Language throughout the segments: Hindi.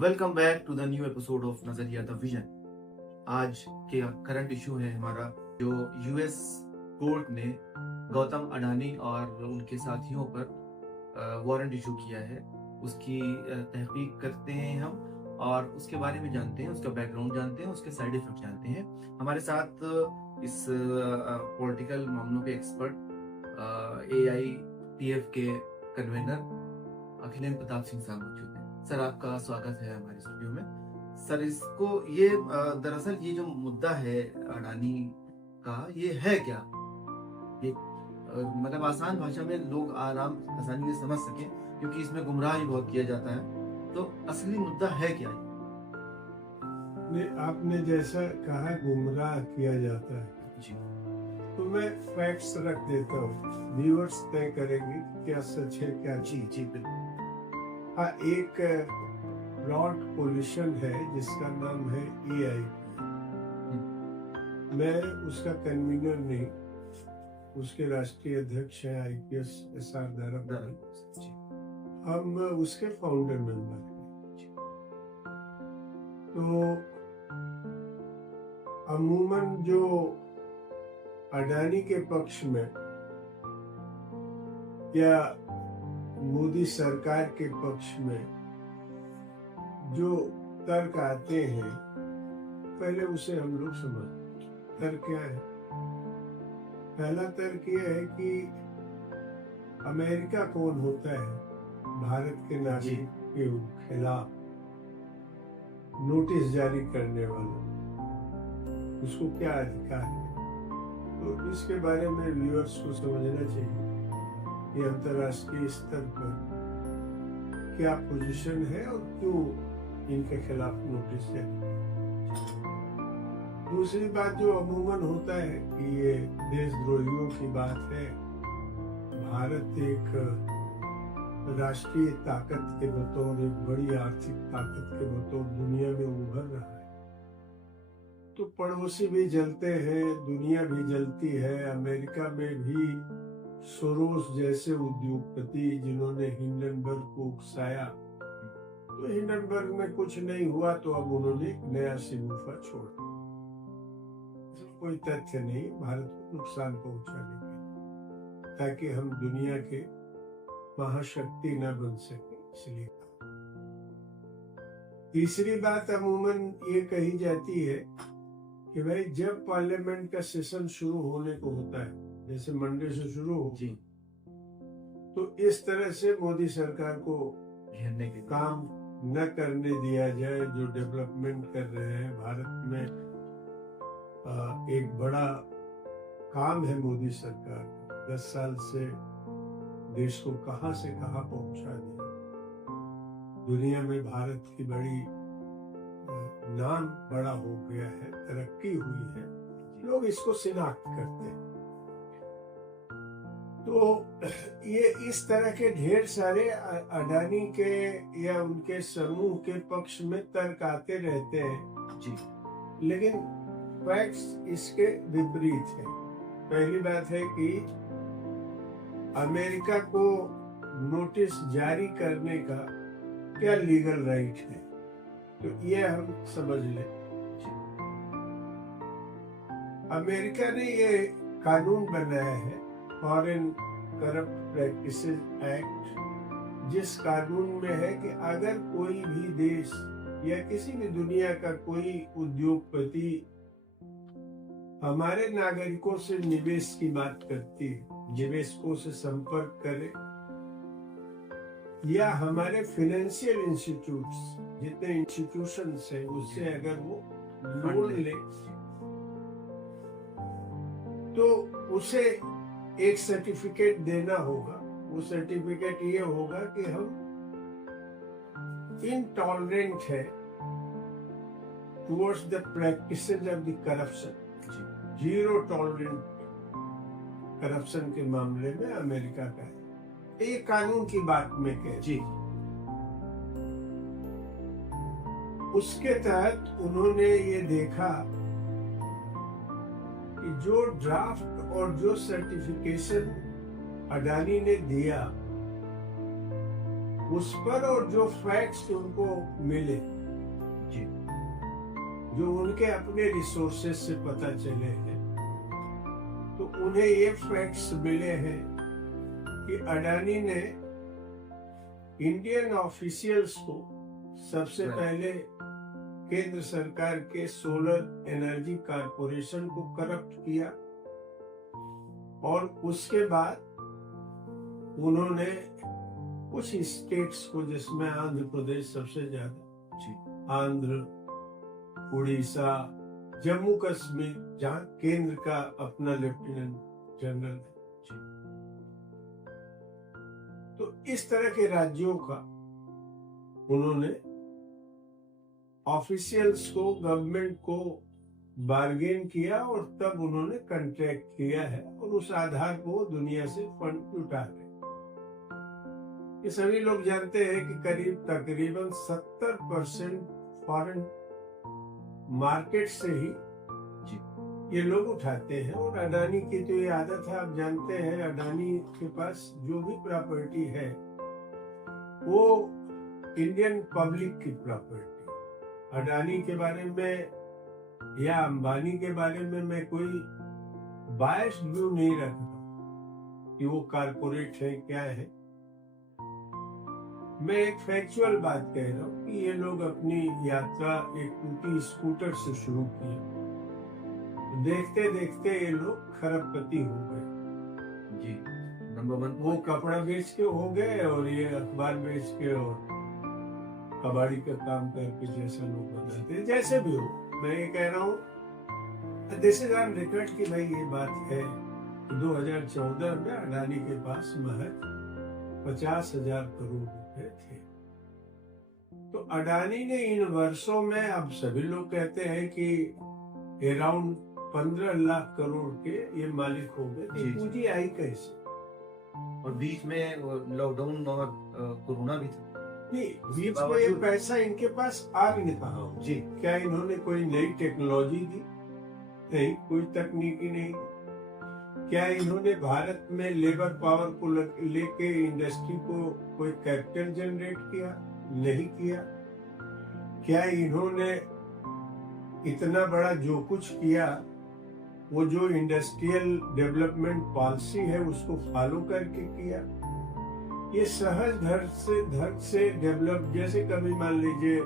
Welcome back to the new episode of Nazariya the vision. आज के करंट इशू है हमारा, जो यूएस कोर्ट ने गौतम अडानी और उनके साथियों पर वारंट इशू किया है। उसकी तहकीक करते हैं हम और उसके बारे में जानते हैं, उसका बैकग्राउंड जानते हैं, उसके साइड इफेक्ट जानते हैं। हमारे साथ इस पॉलिटिकल मामलों के एक्सपर्ट AITF के कन्वेनर अखिलेंद्र प्रताप सिंह साहब मौजूद हैं। सर, आपका स्वागत है हमारे स्टूडियो में। सर, इसको ये दरअसल ये जो मुद्दा है अडानी का, ये है क्या? ये मतलब आसान भाषा में लोग आसानी से समझ सके, क्योंकि इसमें गुमराह भी बहुत किया जाता है। तो असली मुद्दा है क्या? आपने जैसा कहा गुमराह किया जाता है जी, तो मैं फैक्ट्स रख देता हूँ, व्यूअर्स तय करेंगे क्या सच है क्या जी, जी, बिल्कुल। हाँ, एक ब्रॉड कोलिशन है जिसका नाम है EIP। मैं उसका कन्वीनर नहीं, उसके राष्ट्रीय अध्यक्ष हैं IPS SR दारापुरी। हम उसके फाउंडर मेंबर हैं। तो अमूमन जो अडानी के पक्ष में या मोदी सरकार के पक्ष में जो तर्क आते हैं, पहले उसे हम लोग समझ। तर्क क्या है? पहला तर्क यह है कि अमेरिका कौन होता है भारत के नागरिक के खिलाफ नोटिस जारी करने वाला, उसको क्या अधिकार है? तो इसके बारे में व्यूअर्स को समझना चाहिए कि अंतर्राष्ट्रीय स्तर पर क्या पोजीशन है और क्यों इनके खिलाफ नोटिस है। दूसरी बात जो अमूमन होता है कि ये देशद्रोहियों की बात है। भारत एक राष्ट्रीय ताकत के बतौर, एक बड़ी आर्थिक ताकत के बतौर दुनिया में उभर रहा है, तो पड़ोसी भी जलते हैं, दुनिया भी जलती है। अमेरिका में भी सोरोस जैसे उद्योगपति जिन्होंने हिंडनबर्ग को उकसाया, तो हिंडनबर्ग में कुछ नहीं हुआ तो अब उन्होंने एक नया सिगुफा छोड़ा। कोई तथ्य नहीं, भारत को नुकसान पहुंचाने के, ताकि हम दुनिया के महाशक्ति न बन सके, इसलिए। तीसरी बात अमूमन ये कही जाती है कि भाई जब पार्लियामेंट का सेशन शुरू होने को होता है, जैसे मंडे से शुरू हो जी, तो इस तरह से मोदी सरकार को घेरने के काम न करने दिया जाए। जो डेवलपमेंट कर रहे हैं भारत में, एक बड़ा काम है मोदी सरकार का। 10 साल से देश को कहां से कहां पहुंचा दिया। दुनिया में भारत की बड़ी नाम बड़ा हो गया है, तरक्की हुई है, लोग इसको शिनाख्त करते हैं। तो ये इस तरह के ढेर सारे अडानी के या उनके समूह के पक्ष में तर्क आते रहते हैं जी, लेकिन फैक्ट्स इसके विपरीत है। पहली बात है कि अमेरिका को नोटिस जारी करने का क्या लीगल राइट है, तो ये हम समझ लें। अमेरिका ने ये कानून बनाया है, फॉरेन करप्ट प्रैक्टिसेस एक्ट, जिस कानून में है कि अगर कोई भी देश या किसी भी दुनिया का कोई उद्योगपति हमारे नागरिकों से निवेश की बात करती है, निवेशकों से संपर्क करे, या हमारे फाइनेंशियल इंस्टीट्यूट्स जितने इंस्टीट्यूशंस हैं उससे अगर वो लोन ले, तो उसे एक सर्टिफिकेट देना होगा। वो सर्टिफिकेट ये होगा कि हम इनटॉलरेंट है towards the practices of the corruption, zero tolerant corruption के मामले में अमेरिका का है। ये कानून की बात में कह जी। उसके तहत उन्होंने ये देखा कि जो ड्राफ्ट और जो सर्टिफिकेशन अडानी ने दिया उस पर और जो फैक्ट्स उनको मिले, जी जो उनके अपने रिसोर्सेस से पता चले हैं, तो उन्हें ये फैक्ट्स मिले हैं कि अडानी ने इंडियन ऑफिशियल्स को सबसे Right. पहले केंद्र सरकार के सोलर एनर्जी कारपोरेशन को करप्ट किया, और उसके बाद उन्होंने कुछ स्टेट्स को, जिसमें आंध्र प्रदेश सबसे ज्यादा, जी आंध्र, उड़ीसा, जम्मू कश्मीर, जहां केंद्र का अपना लेफ्टिनेंट जनरल है, जी तो इस तरह के राज्यों का उन्होंने ऑफिशियल्स को, गवर्नमेंट को बार्गेन किया, और तब उन्होंने कॉन्ट्रैक्ट किया है, और उस आधार पर वो दुनिया से फंड जुटा रहे। ये सभी लोग जानते हैं कि करीब तकरीबन 70% फॉरेन मार्केट से ही जी ये लोग उठाते हैं। और अडानी की तो ये आदत है, आप जानते हैं, अडानी के पास जो भी प्रॉपर्टी है वो इंडियन पब्लिक की प्रॉपर्टी। अडानी के बारे में या अंबानी के बारे में मैं कोई बायस व्यू नहीं रखता कि वो कारपोरेट है क्या है। मैं एक फैक्चुअल बात कह रहा हूँ कि ये लोग अपनी यात्रा एक टूटी स्कूटर से शुरू की, देखते देखते ये लोग खरबपति हो गए। जी नंबर 1 वो कपड़ा बेच के हो गए, और ये अखबार बेच के और कबाड़ी का काम करके, जैसा लोग बताते हैं, जैसे भी हो। मैं ये कह रहा हूँ, दिस इज ऑन रिकॉर्ड कि भाई ये बात है कि 2014 में अडानी के पास महज 50,000 करोड़ रुपए थे। तो अडानी ने इन वर्षों में, अब सभी लोग कहते हैं कि अराउंड 15 लाख करोड़ के ये मालिक हो गए। जी, जी। पूंजी आई कैसे? और बीच में लॉकडाउन और कोरोना भी था। नहीं, उसके बीच में ये बावजूद- पैसा इनके पास आ नहीं कहा। जी क्या इन्होंने कोई नई टेक्नोलॉजी दी? नहीं, कोई तकनीकी नहीं दी। क्या इन्होंने भारत में लेबर पावर को लेके इंडस्ट्री को कोई कैपिटल जनरेट किया? नहीं किया। क्या इन्होंने इतना बड़ा जो कुछ किया, वो जो इंडस्ट्रियल डेवलपमेंट पॉलिसी है उसको फॉलो करके किया? ये सहज धड़ से डेवलप, जैसे कभी मान लीजिए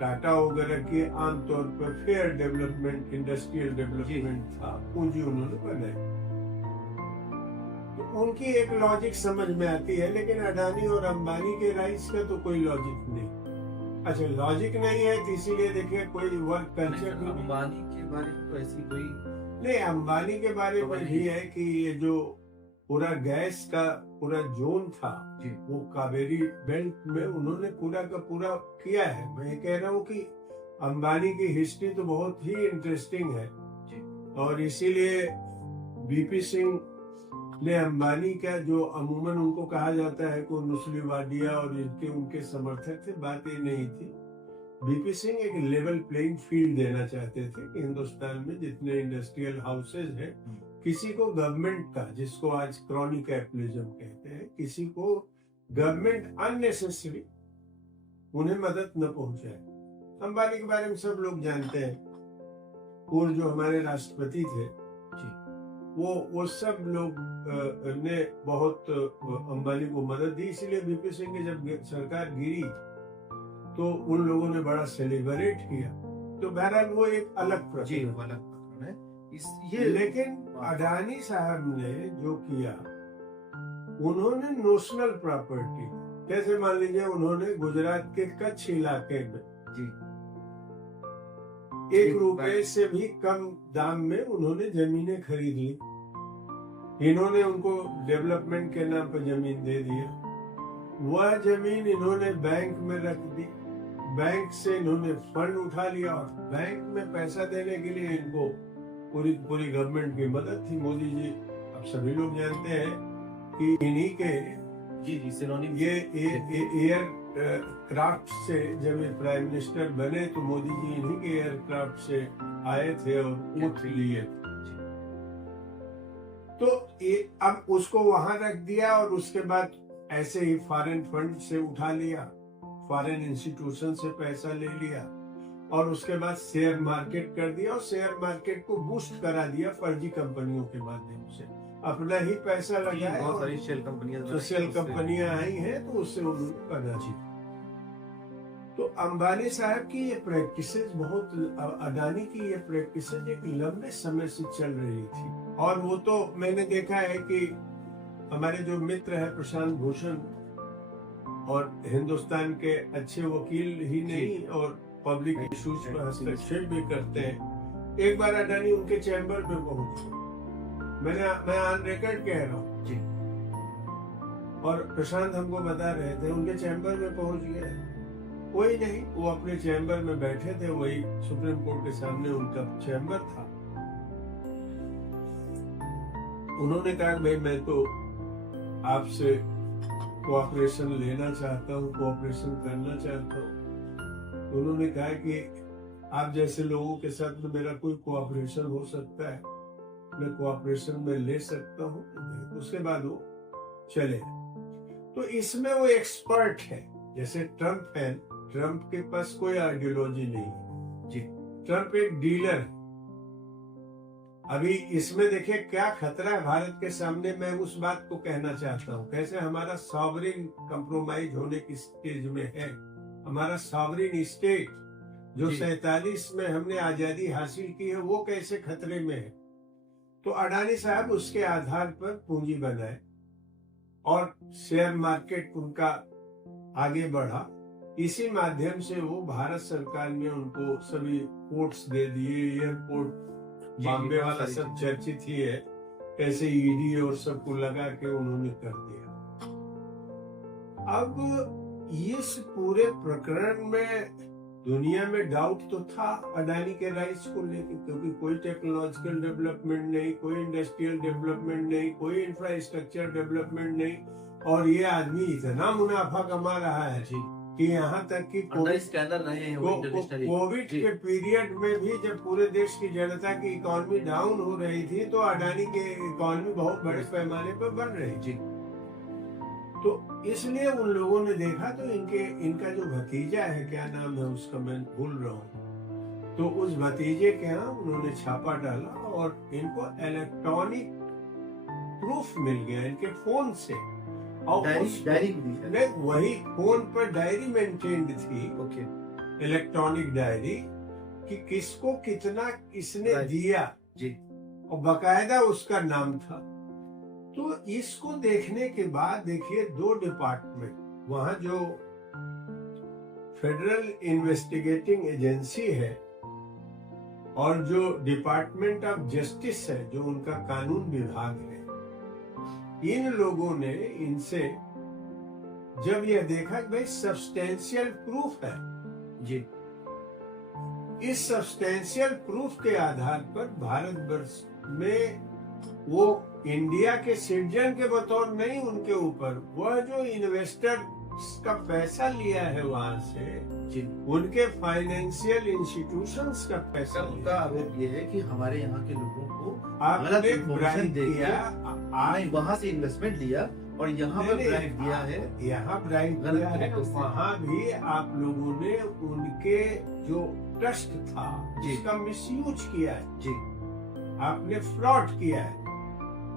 टाटा वगैरह के आमतौर पर फेयर डेवलपमेंट, इंडस्ट्रियल डेवलपमेंट था, पूंजी उन्होंने बनाई, तो उनकी एक लॉजिक समझ में आती है। लेकिन अडानी और अंबानी के राइट्स का तो कोई लॉजिक नहीं। अच्छा, लॉजिक नहीं है तो इसीलिए देखिए कोई वर्क कल्चर भी नहीं। अंबानी के बारे में तो ऐसी कोई नहीं, अंबानी के बारे में ही है कि ये जो पूरा गैस का पूरा जोन था, जी वो कावेरी बेल्ट में उन्होंने पूरा का पूरा किया है। मैं ये कह रहा हूँ कि अंबानी की हिस्ट्री तो बहुत ही इंटरेस्टिंग है, जी और इसीलिए बीपी सिंह ने अंबानी का, जो अमूमन उनको कहा जाता है को नुस्लीवादिया और इनके उनके समर्थक थे, बात ये नहीं थी। बीपी सिंह एक लेवल प्लेइंग फील्ड देना चाहते थे कि हिंदुस्तान में जितने इंडस्ट्रियल हाउसेज हैं, किसी को गवर्नमेंट का, जिसको आज क्रॉनी कैपिटलिज्म कहते हैं, किसी को गवर्नमेंट अननेसेसरी उन्हें मदद न पहुंचाए। अंबानी के बारे में सब लोग जानते हैं। पूर्व जो हमारे राष्ट्रपति थे, जी वो सब लोग ने बहुत अंबानी को मदद दी। इसलिए बीपी सिंह की जब सरकार गिरी तो उन लोगों ने बड़ा सेलिब्रेट किया। तो बहरहाल वो एक अलग जी प्रश्न है। वाला प्रकरण है ये। लेकिन अडानी साहब ने जो किया, उन्होंने नोशनल प्रॉपर्टी, जैसे मान लीजिए उन्होंने गुजरात के कच्छ इलाके में जी 1 रुपए से भी कम दाम में उन्होंने जमीनें खरीद ली। इन्होंने उनको डेवलपमेंट के नाम पर जमीन दे दिया। वह जमीन इन्होंने बैंक में रख दी, बैंक से इन्होंने फंड उठा लिया, और बैंक में पैसा देने के लिए इनको पूरी गवर्नमेंट की मदद थी। मोदी जी, अब सभी लोग जानते हैं कि इन्हीं के जी सिनोनिम ये एयर क्राफ्ट से जब ये प्राइम मिनिस्टर बने तो मोदी जी इन्हीं के एयरक्राफ्ट से आए थे और ऊँट लिए थे। तो ये अब उसको वहां रख दिया, और उसके बाद ऐसे ही फॉरेन फंड से उठा लिया, फॉरेन इंस्टीट्यूशन से पैसा ले लिया और उसके बाद शेयर मार्केट कर दिया और शेयर मार्केट को बूस्ट करा दिया फर्जी कंपनियों के माध्यम से। अपना ही पैसा लगाया, बहुत सारी शेल कंपनियां जो शेल कंपनियां आई हैं तो उससे उन्होंने करना चाहिए। तो अंबानी साहब की ये प्रैक्टिसेस बहुत, अडानी की ये प्रैक्टिसेस एक लंबे समय से चल रही थी। और वो तो मैंने देखा है कि हमारे जो मित्र है प्रशांत भूषण और हिंदुस्तान के अच्छे वकील ही नहीं और पब्लिक इश्यूज पर हस्तक्षेप भी करते हैं। एक बार अडानी उनके चैम्बर में पहुंचे, मैं ऑन रिकॉर्ड कह रहा हूँ जी, और प्रशांत हमको बता रहे थे उनके चैम्बर में पहुंच गए, कोई नहीं, वो अपने चैम्बर में बैठे थे, वही सुप्रीम कोर्ट के सामने उनका चैम्बर था। उन्होंने कहा भाई मैं तो आपसे कोऑपरेशन लेना चाहता हूँ, कोऑपरेशन करना चाहता हूँ। उन्होंने कहा कि आप जैसे लोगों के साथ में मेरा कोई कोऑपरेशन हो सकता है, मैं कोऑपरेशन में ले सकता हूँ। उसके बाद वो चले। तो इसमें वो एक्सपर्ट है, जैसे ट्रम्प है, ट्रम्प के पास कोई आइडियोलॉजी नहीं है जी, ट्रम्प एक डीलर है। अभी इसमें देखिए क्या खतरा है भारत के सामने, मैं उस बात को कहना चाहता हूँ, कैसे हमारा सॉवरिन कंप्रोमाइज होने की स्टेज में है। हमारा सॉवरिन स्टेट जो 47 में हमने आजादी हासिल की है वो कैसे खतरे में है। तो अडानी साहब उसके आधार पर पूंजी बनाए और शेयर मार्केट उनका आगे बढ़ा। इसी माध्यम से वो भारत सरकार ने उनको सभी पोर्ट्स दे दिए, एयरपोर्ट बॉम्बे वाला सब चर्चित ही है, कैसे ईडी और सबको लगा के उन्होंने कर दिया। अब इस पूरे प्रकरण में दुनिया में डाउट तो था अडानी के राइट्स को लेकर, क्योंकि कोई टेक्नोलॉजिकल डेवलपमेंट नहीं, कोई इंडस्ट्रियल डेवलपमेंट नहीं, कोई इंफ्रास्ट्रक्चर डेवलपमेंट नहीं, और ये आदमी इतना मुनाफा कमा रहा है कि यहाँ तक कि कोविड के पीरियड में भी जब पूरे देश की जनता की इकोनॉमी डाउन हो रही थी तो अडानी की इकोनॉमी बहुत बड़े पैमाने पर बन रही थी। तो इसलिए उन लोगों ने देखा, तो इनका जो भतीजा है, क्या नाम है उसका मैं भूल रहा हूँ, तो उस भतीजे के यहाँ उन्होंने छापा डाला और इनको इलेक्ट्रॉनिक प्रूफ मिल गया इनके फोन से, और डायरी वही फोन पर डायरी मेंटेन्ड थी, इलेक्ट्रॉनिक डायरी, कि किसको कितना किसने दिया जी, और बकायदा उसका नाम था। तो इसको देखने के बाद देखिए दो डिपार्टमेंट, वहां जो फेडरल इन्वेस्टिगेटिंग एजेंसी है और जो डिपार्टमेंट ऑफ जस्टिस है जो उनका कानून विभाग है, इन लोगों ने इनसे जब यह देखा कि भाई सब्सटेंशियल प्रूफ है जी, इस सब्सटेंशियल प्रूफ के आधार पर भारतवर्ष में वो इंडिया के सिटीजन के बतौर नहीं, उनके ऊपर वह जो इन्वेस्टर का पैसा लिया है वहां से जी, उनके फाइनेंशियल इंस्टीट्यूशंस का पैसा, उनका आरोप ये है कि हमारे यहाँ के लोगों को आपने ब्राइब दिया, आपने वहां से इन्वेस्टमेंट लिया और यहाँ पर ब्राइब दिया है, यहाँ ब्राइब दिया है, वहाँ भी आप लोगों ने उनके जो ट्रस्ट था जिसका मिसयूज किया है जी, आपने फ्रॉड किया है।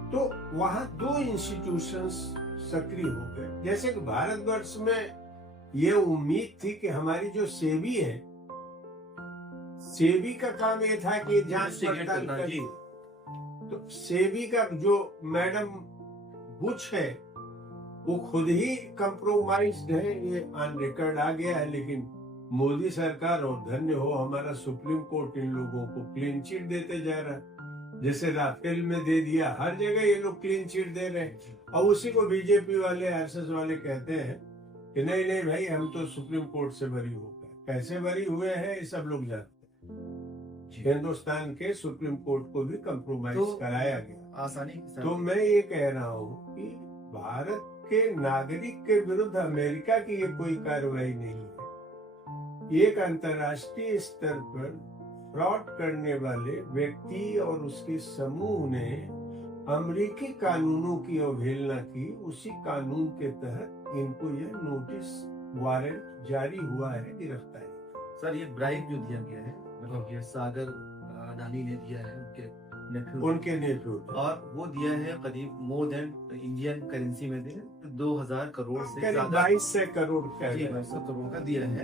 तो वहां दो इंस्टीट्यूशंस सक्रिय हो गए। जैसे कि भारतवर्ष में ये उम्मीद थी कि हमारी जो सेबी है, सेबी का काम ये था कि जांच पड़ताल करी, तो सेबी का जो मैडम बुच है वो खुद ही कंप्रोमाइज्ड है, ये ऑन रिकॉर्ड आ गया है। लेकिन मोदी सरकार और धन्य हो हमारा सुप्रीम कोर्ट इन लोगों को क्लीन चिट देते जा रहा है, जैसे राफेल में दे दिया, हर जगह ये लोग क्लीन चिट दे रहे हैं। और उसी को बीजेपी वाले आरएसएस वाले कहते हैं कि नहीं नहीं भाई हम तो सुप्रीम कोर्ट से बरी हो गए। कैसे बरी हुए हैं ये सब लोग जानते हैं। हिंदुस्तान के सुप्रीम कोर्ट को भी कंप्रोमाइज कराया गया आसानी के। तो मैं ये कह रहा हूँ कि भारत के नागरिक के विरुद्ध अमेरिका की ये कोई कार्रवाई नहीं है, एक अंतर्राष्ट्रीय स्तर पर फ्रॉड करने वाले व्यक्ति और उसके समूह ने अमेरिकी कानूनों की अवहेलना की, उसी कानून के तहत इनको यह नोटिस वारंट जारी हुआ है गिरफ्तारी। सर ये ब्राइब जो दिया गया है, मतलब ये सागर अडानी ने दिया है उनके नेतृत्व, और वो दिया है करीब मोर देन इंडियन करेंसी में 2000 करोड़ से करीब ज्यादा, 2200 करोड़ का, जी 2200 करोड़ का दिया है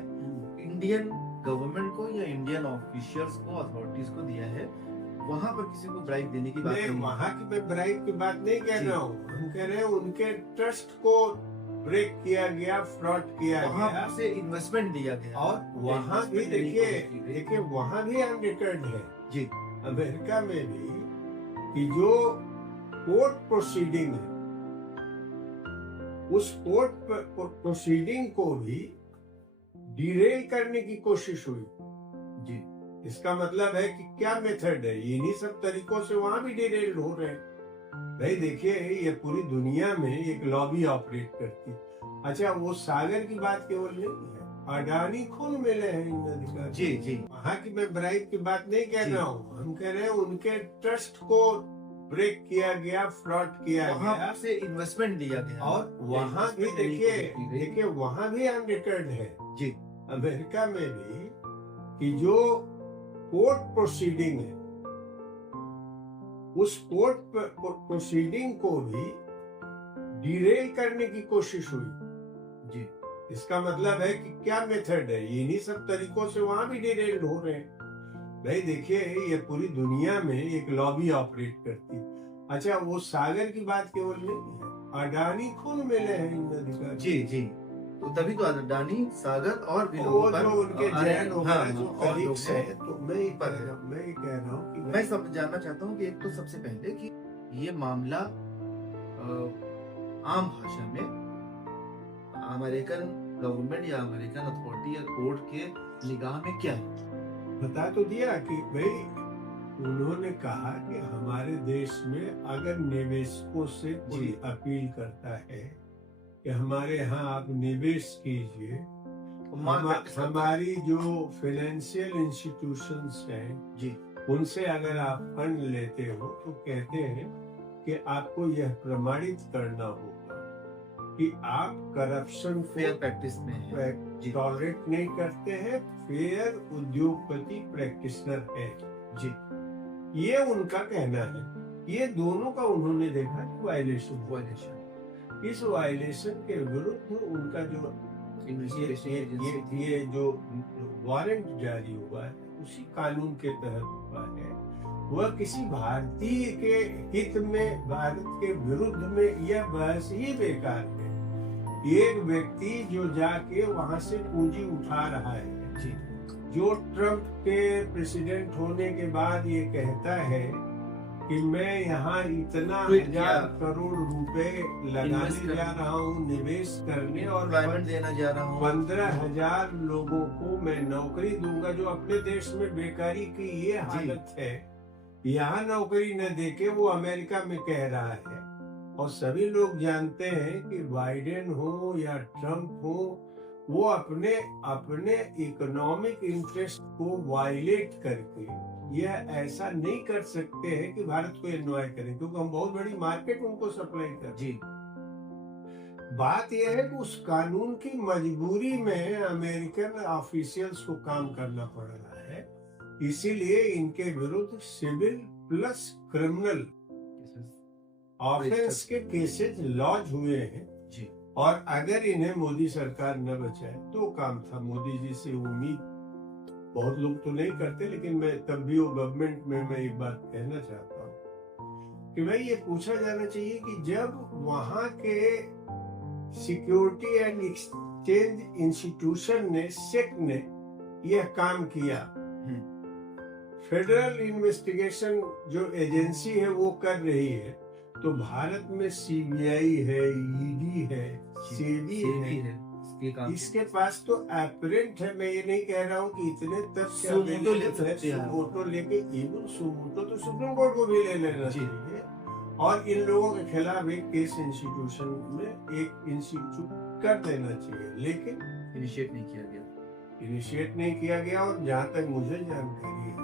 इंडियन गवर्नमेंट को या इंडियन ऑफिशियल्स को, अथॉरिटीज को दिया है। वहां पर किसी को ब्राइब देने की बात नहीं, वहां की मैं ब्राइब की बात नहीं कह रहा हूँ, हम कह रहे हैं उनके ट्रस्ट को ब्रेक किया गया, फ्रॉड किया वहां गया, से इन्वेस्टमेंट दिया गया, और वहां भी देखिए वहां भी ऑन रिकॉर्ड है जी अमेरिका में भी कि जो कोर्ट प्रोसीडिंग है, उस कोर्ट प्रोसीडिंग को भी डिरेल करने की कोशिश हुई जी। इसका मतलब है कि क्या मेथड है, इन्हीं सब तरीकों से वहां भी डिरेल हो रहे हैं। भाई देखिए, ये पूरी दुनिया में एक लॉबी ऑपरेट करती है। अच्छा, वो सागर की बात केवल नहीं है, अडानी खुद मिले हैं इन अधिकारी, जी जी। वहाँ की मैं ब्राइब की बात नहीं कह रहा हूँ, हम कह रहे हैं उनके ट्रस्ट को ब्रेक किया गया, फ्रॉड किया वहां गया, से इन्वेस्टमेंट दिया गया, और वहाँ भी देखिए वहाँ भी ऑन रिकॉर्ड है जी अमेरिका में भी कि जो कोर्ट प्रोसीडिंग है, उस कोर्ट प्रोसीडिंग को भी डिरेल करने की कोशिश हुई जी। इसका मतलब है कि क्या मेथड है, इन्हीं सब तरीकों से वहां भी डिरेल हो रहे हैं। भाई देखिए, ये पूरी दुनिया में एक लॉबी ऑपरेट करती है। अच्छा, वो सागर की बात केवल नहीं है, अडानी खुद मिले हैं इन अधिकारी, जी जी। तो तभी तो अडानी, सागर और भी वो लोगों पर, जो उनके जैन वगैरह जो और लोग कलीग्स हैं, तो मैं ये पर कह रहा हूँ कि मैं सब जानना चाहता हूँ कि एक तो सबसे पहले कि ये मामला आम भाषा में अमेरिकन गवर्नमेंट या अमेरिकन अथॉरिटी या कोर्ट के निगाह में क्या है? बता तो दिया कि भाई उन्होंने कहा कि हमारे देश में अगर निवेशकों से कोई अपील करता है कि हमारे यहाँ आप निवेश कीजिए, हमारी जो फाइनेंशियल इंस्टीट्यूशंस हैं जी, उनसे अगर आप फंड लेते हो तो कहते हैं कि आपको यह प्रमाणित करना होगा कि आप करप्शन फेयर प्रैक्टिस में टॉलरेट नहीं करते हैं, फेयर उद्योगपति प्रैक्टिशनर है जी, ये उनका कहना है। ये दोनों का उन्होंने देखा कि वायलेशन, इस वायलेशन के विरुद्ध उनका जो ये जो वारंट जारी हुआ है उसी कानून के तहत हुआ है, वह किसी भारतीय के हित में, भारत के विरुद्ध में, यह बहस ही बेकार है। एक व्यक्ति जो जाके वहां से पूंजी उठा रहा है जी, जो ट्रम्प के प्रेसिडेंट होने के बाद ये कहता है कि मैं यहाँ इतना 1000 करोड़ रुपए लगाने जा रहा हूँ, निवेश करने और देना जा रहा हूँ, 15,000 लोगों को मैं नौकरी दूंगा, जो अपने देश में बेकारी की ये हालत है, यहाँ नौकरी न देके वो अमेरिका में कह रहा है। और सभी लोग जानते हैं कि बाइडेन हो या ट्रम्प हो, वो अपने अपने इकोनॉमिक इंटरेस्ट को वायलेट करके यह ऐसा नहीं कर सकते हैं कि भारत को एन्जॉय करें, क्योंकि हम बहुत बड़ी मार्केट उनको सप्लाई कर जी। बात यह है कि उस कानून की मजबूरी में अमेरिकन ऑफिशियल्स को काम करना पड़ रहा है, इसीलिए इनके विरुद्ध सिविल प्लस क्रिमिनल ऑफेंस के केसेस लॉन्च हुए हैं जी। और अगर इन्हें मोदी सरकार न बचाए तो काम था। मोदी जी से उम्मीद बहुत लोग तो नहीं करते, लेकिन मैं तब भी वो गवर्नमेंट में मैं एक बात कहना चाहता हूँ कि भाई ये पूछा जाना चाहिए कि जब वहां के सिक्योरिटी एंड एक्सचेंज इंस्टीट्यूशन ने, सेक ने यह काम किया, फेडरल इन्वेस्टिगेशन जो एजेंसी है वो कर रही है, तो भारत में सीबीआई है, ईडी है, सेबी है, इसके पास तो एपरेंट है। मैं ये नहीं कह रहा हूँ कि इतने तथ्य सुमोटो लेके, इवन सुमोटो तो सुप्रीम कोर्ट को भी ले लेना चाहिए और इन लोगों के खिलाफ एक केस इंस्टीट्यूशन में एक इंस्टीट्यूट कर देना चाहिए, लेकिन इनिशिएट नहीं किया गया। और जहाँ तक मुझे जानकारी है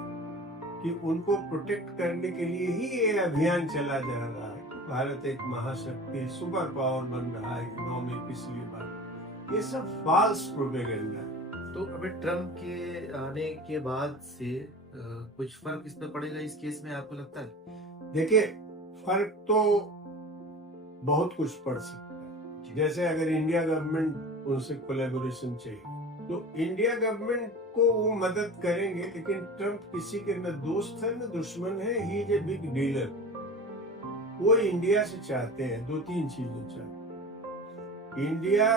कि उनको प्रोटेक्ट करने के लिए ही ये अभियान चला जा रहा है। भारत एक महाशक्ति सुपर पावर बन रहा है, इकोनॉमी पिछली बार, ये सब फॉल्स प्रोपेगेंडा है। तो अभी ट्रम्प के आने के बाद से कुछ फर्क इस पर पड़ेगा इस केस में, आपको लगता है? देखिए, फर्क तो बहुत कुछ पड़ सकता है। जैसे अगर इंडिया गवर्नमेंट उनसे कोलैबोरेशन चाहिए तो इंडिया गवर्नमेंट को वो मदद करेंगे, लेकिन ट्रम्प किसी के न दोस्त है न दुश्मन है, he is a big dealer. वो इंडिया से चाहते हैं दो तीन चीजें चाहते हैं। इंडिया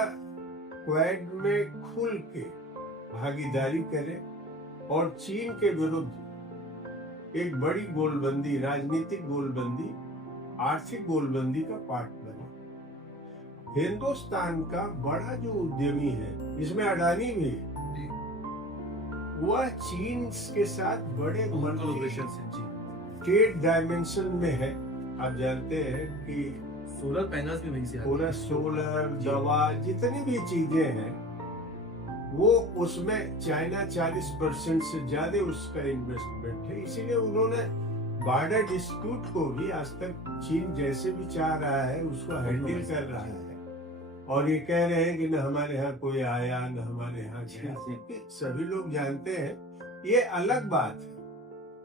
क्वाड में खुल के भागीदारी करे और चीन के विरुद्ध एक बड़ी गोलबंदी, राजनीतिक गोलबंदी, आर्थिक गोलबंदी का पार्ट बने। हिंदुस्तान का बड़ा जो उद्यमी है, इसमें अडानी भी है, वह चीन के साथ बड़े कोलैबोरेशन से जी ट्रेड डायमेंशन में है। आप जानते हैं कि सोलर पैनल्स भी वहीं से आते हैं। पूरा सोलर, दवा, जितनी भी चीजें हैं वो उसमें चाइना 40% से ज्यादा उसका इन्वेस्टमेंट है। इसीलिए उन्होंने बॉर्डर डिस्प्यूट को भी आज तक चीन जैसे भी चाह रहा है उसको हैंडल कर रहा है, और ये कह रहे हैं कि न हमारे यहाँ कोई आया न हमारे यहाँ गया। सभी लोग जानते हैं, ये अलग बात है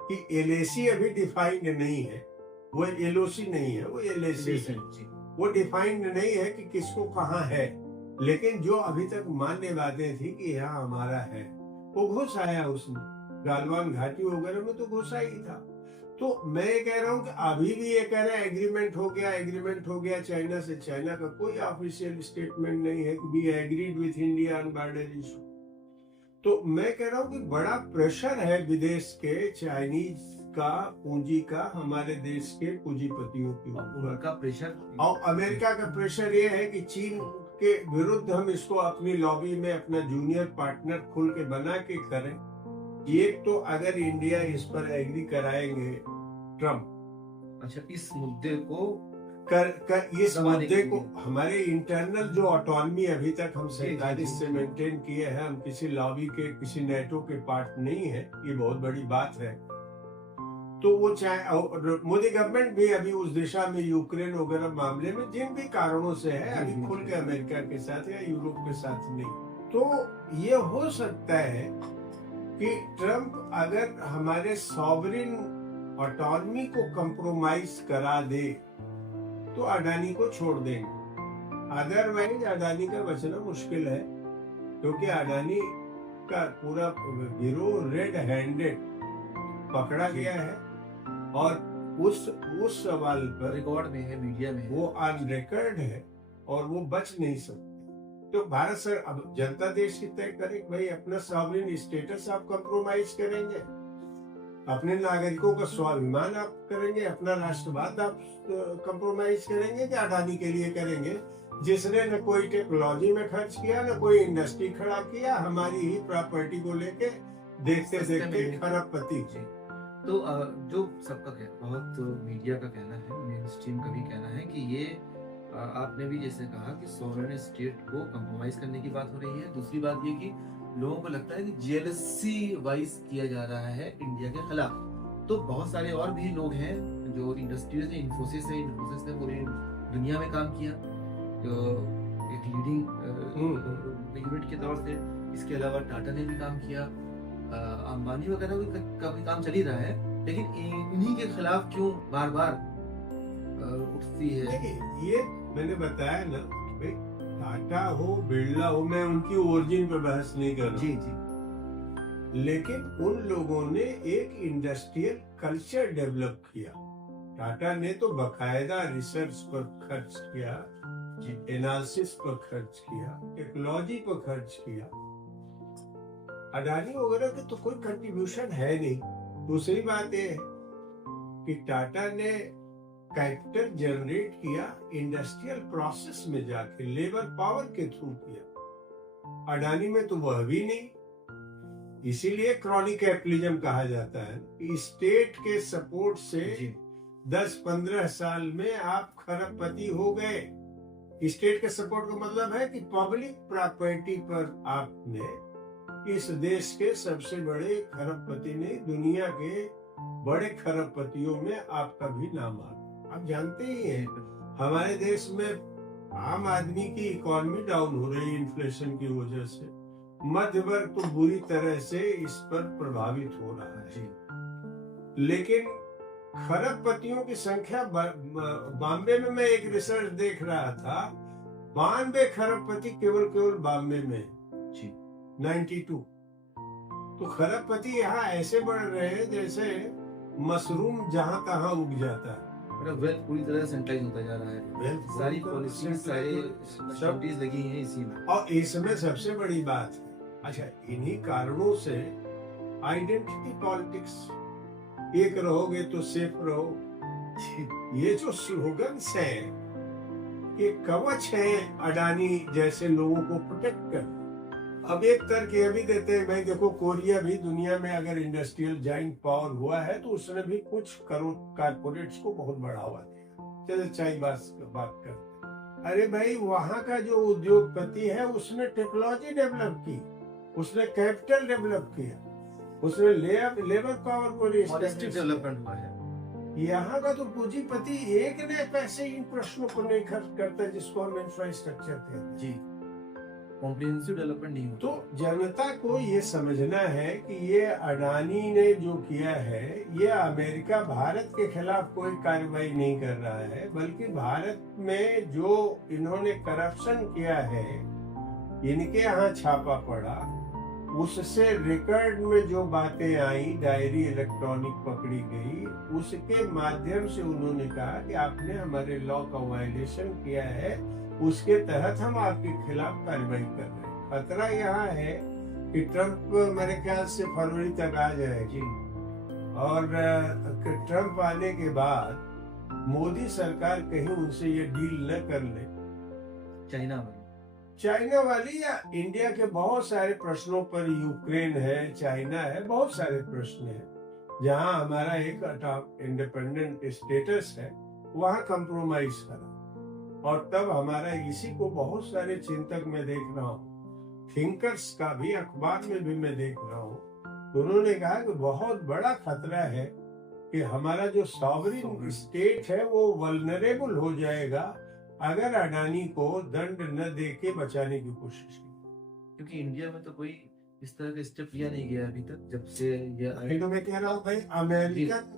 कि एलएसी अभी डिफाइंड नहीं है, वो एलओसी नहीं है, वो एलएसी है। वो डिफाइंड नहीं है कि किसको कहाँ है, लेकिन जो अभी तक मान्य बातें थी कि यहाँ हमारा है, वो घुस आया उसमें। गालवान घाटी वगैरह में तो घुसा ही था। तो मैं ये कह रहा हूँ कि अभी भी ये कह रहे हैं एग्रीमेंट हो गया चाइना से। चाइना का कोई ऑफिशियल स्टेटमेंट नहीं है कि we agreed with India on border issue. तो मैं कह रहा हूँ कि बड़ा प्रेशर है विदेश के, चाइनीज का, पूंजी का, हमारे देश के पूंजीपतियों के ऊपर उनका प्रेशर, और अमेरिका का प्रेशर ये है कि चीन के विरुद्ध हम इसको अपनी लॉबी में अपना जूनियर पार्टनर खुल के बना के करें। ये तो अगर इंडिया इस पर एग्री कराएंगे ट्रम्प, अच्छा, इस मुद्दे को इस मुद्दे को हमारे इंटरनल जो ऑटोनॉमी अभी तक हम 47 से मेंटेन किए हैं, हम किसी लॉबी के, किसी नेटो के पार्ट नहीं है, ये बहुत बड़ी बात है। तो वो चाहे मोदी गवर्नमेंट भी अभी उस दिशा में यूक्रेन वगैरह मामले में जिन भी कारणों से है अभी खुल के अमेरिका के साथ या यूरोप के साथ नहीं। तो ये हो सकता है कि ट्रम्प अगर हमारे सॉवरिन ऑटोनॉमी को कंप्रोमाइज करा दे तो अडानी को छोड़ देंगे। अदरवाइज अडानी का बचना मुश्किल है, क्योंकि अडानी का पूरा गिरोह रेड हैंडेड पकड़ा गया है और उस सवाल पर रिकॉर्ड में है, मीडिया में है, वो ऑन रिकॉर्ड है और वो बच नहीं सकते। तो भारत सर अब जनता देश की तय करे भाई अपना सॉवरेन स्टेटस आप कंप्रोमाइज करेंगे, अपने नागरिकों का स्वाभिमान आप करेंगे, अपना राष्ट्रवाद आप कंप्रोमाइज करेंगे, कि अडानी के लिए करेंगे जिसने न कोई टेक्नोलॉजी में खर्च किया न कोई इंडस्ट्री खड़ा किया, हमारी ही प्रॉपर्टी को लेके देखते देखते खरबपति। तो जो सबका बहुत मीडिया का कहना है, मेन स्ट्रीम का भी कहना है कि ये आपने भी जैसे कहा कि सॉवरेन स्टेट को कंप्रोमाइज करने की बात हो रही है। दूसरी बात ये कि लोगों को लगता है कि जेलसी वाइज किया जा रहा है इंडिया के खिलाफ। तो बहुत सारे और भी लोग हैं जो इंडस्ट्रीज में, इन्फोसिस ने पूरी दुनिया में काम किया, तो एक लीडिंग यूनिट के तौर से। इसके अलावा टाटा ने भी काम किया, अंबानी वगैरह का भी काम चल ही रहा है, लेकिन इन्हीं के खिलाफ क्यों बार बार उठती है? ये मैंने बताया ना, भाई टाटा हो, बिरला हो, मैं उनकी ओरिजिन पे बहस नहीं कर रहा, जी, लेकिन उन लोगों ने एक इंडस्ट्रियल कल्चर डेवलप किया। टाटा ने तो बकायदा रिसर्च पर खर्च किया, एनालिसिस पर खर्च किया, टेक्नोलॉजी पर खर्च किया। अडानी वगैरह के तो कोई कंट्रीब्यूशन है नहीं। दूसरी बात ये है कि टाटा ने कैपिटल जनरेट किया इंडस्ट्रियल प्रोसेस में जाके, लेबर पावर के थ्रू किया। अडानी में तो वह भी नहीं। इसीलिए क्रॉनिक कैपिटलिज्म कहा जाता है कि स्टेट के सपोर्ट से 10-15 साल में आप खरबपति हो गए। स्टेट के सपोर्ट का मतलब है कि पब्लिक प्रॉपर्टी पर आपने इस देश के सबसे बड़े खरबपति ने, दुनिया के बड़े खरबपतियों में आपका भी नाम आता। आप जानते ही हैं हमारे देश में आम आदमी की इकोनॉमी डाउन हो रही है इन्फ्लेशन की वजह से, मध्य वर्ग तो बुरी तरह से इस पर प्रभावित हो रहा है। लेकिन खरबपतियों की संख्या बॉम्बे में, मैं एक रिसर्च देख रहा था, 92 खरबपति केवल बॉम्बे में, 92। तो खरबपति यहाँ ऐसे बढ़ रहे हैं जैसे मशरूम जहाँ तहाँ उग जाता है। वेल्थ पूरी तरह सेंट्रलाइज होता जा रहा है, सारी पॉलिसीज सारे एक्टिविटीज लगी हैं इसी में। और इसमें सबसे बड़ी बात है, अच्छा, इन्हीं कारणों से आइडेंटिटी पॉलिटिक्स, एक रहोगे तो सेफ रहो, ये जो स्लोगन्स हैं, ये कवच है अडानी जैसे लोगों को प्रोटेक्ट कर। अब एक तर्क ये भी देते हैं, भाई देखो कोरिया भी दुनिया में अगर इंडस्ट्रियल जाइंट पावर हुआ है तो उसने भी कुछ करोड़ कारपोरेट्स को बहुत बढ़ावा दिया। चलो चाय बात करते। अरे भाई वहाँ का जो उद्योगपति है उसने टेक्नोलॉजी डेवलप की, उसने कैपिटल डेवलप किया, उसने लेबर पावर को डेवलपमेंट हुआ है। यहाँ का तो पूंजीपति एक नए पैसे इन प्रश्नों को नहीं खर्च करता जिसको हम इंफ्रास्ट्रक्चर कहते हैं। जी, कॉम्प्रिहेंसिव डेवलपमेंट नहीं होता। तो जनता को ये समझना है कि ये अडानी ने जो किया है, ये अमेरिका भारत के खिलाफ कोई कार्रवाई नहीं कर रहा है, बल्कि भारत में जो इन्होंने करप्शन किया है, इनके यहाँ छापा पड़ा, उससे रिकॉर्ड में जो बातें आई, डायरी इलेक्ट्रॉनिक पकड़ी गई, उसके माध्यम से उन्होंने कहा कि आपने हमारे लॉ का वायलेशन किया है, उसके तहत हम आपके खिलाफ कार्रवाई कर रहे हैं। खतरा यहाँ है कि ट्रंप मेरे ख्याल से फरवरी तक आ जाएगी, और ट्रंप आने के बाद मोदी सरकार कहीं उनसे ये डील न कर ले, चाइना वाली या इंडिया के बहुत सारे प्रश्नों पर, यूक्रेन है, चाइना है, बहुत सारे प्रश्न हैं जहां हमारा एक इंडिपेंडेंट स्टेटस है, वहां कंप्रोमाइज करा। और तब हमारा इसी को बहुत सारे चिंतक में देख रहा हूँ, थिंकर्स का भी अखबार में भी मैं देख रहा हूँ, उन्होंने कहा कि बहुत बड़ा खतरा है कि हमारा जो सॉवरिन स्टेट है वो वल्नरेबल हो जाएगा अगर अडानी को दंड न दे के बचाने की कोशिश की। क्योंकि इंडिया में तो कोई इस तरह का स्टेप लिया नहीं गया अभी तक, जब से ये तो मैं कह रहा हूँ भाई, अमेरिकन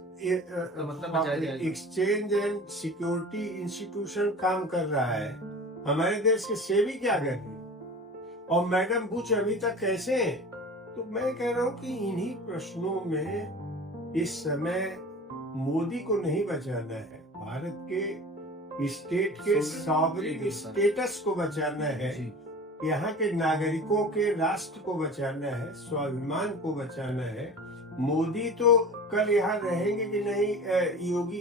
मतलब एक्सचेंज एंड सिक्योरिटी इंस्टीट्यूशन काम कर रहा है, हमारे देश के सेबी क्या कर रही है, और मैडम बुच अभी तक कैसे हैं? तो मैं कह रहा हूँ कि इन्हीं प्रश्नों में इस समय मोदी को नहीं बचाना है, भारत के स्टेट के सॉवरिन स्टेटस को बचाना है, यहाँ के नागरिकों के राष्ट्र को बचाना है, स्वाभिमान को बचाना है। मोदी तो कल यहाँ रहेंगे कि नहीं, योगी